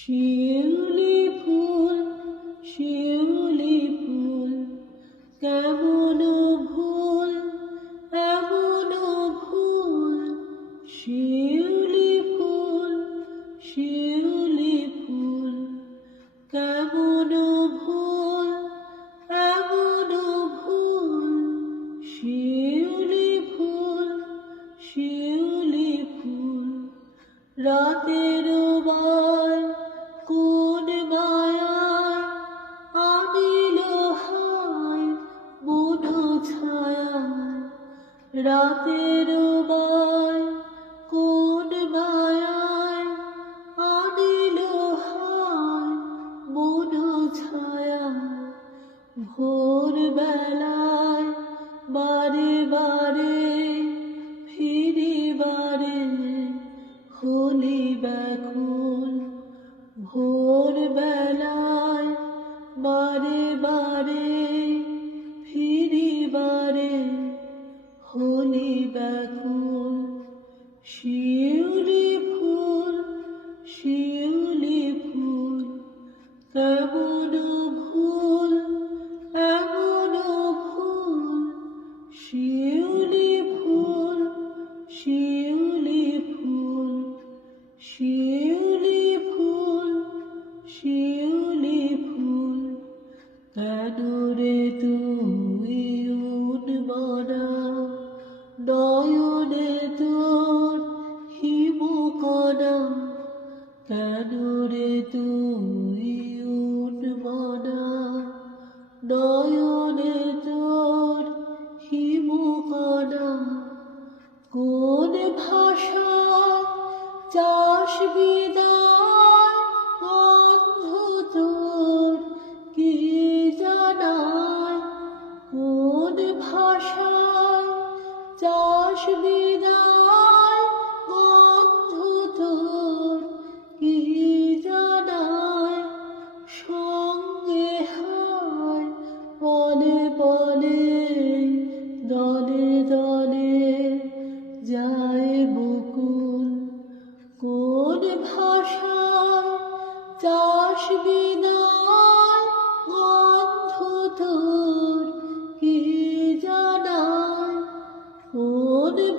শিউলি ফুল শিউলি ফুল, কেমন ভুল এমন ভুল শিউলি ফুল শিউলি ফুল, কেমন ভুল এমন ভুল শিউলি ফুল শিউলি ফুল, রাতের রাতের কোন মায়ায় আনিল মন ছায়ায় ভোর বেলায় বারে বারে ফিরি বারে হলি ব্যাকুল। ভোর বেলায় বারে বারে ফিরি বারে হলি ব্যাকুল শিউলি ফুল শিউলি ফুল, কেমন ভুল এমন ভুল শিউলি ফুল শিউলি ফুল শিউলি ফুল শিউলি ফুল, কেন তোর হিমকণা কেন রে তুই নয়নে তোর হিমকণা কোন ভাষা চাষ বিদায়? অন্ধ তোর কি জানায় কোন ভাষা বিদায় অন্ধ তোর কি জানায় সঙ্গে হায় বলে বলে দলে দলে যায় বকুল। কোন ভাষা চাষ বিদায়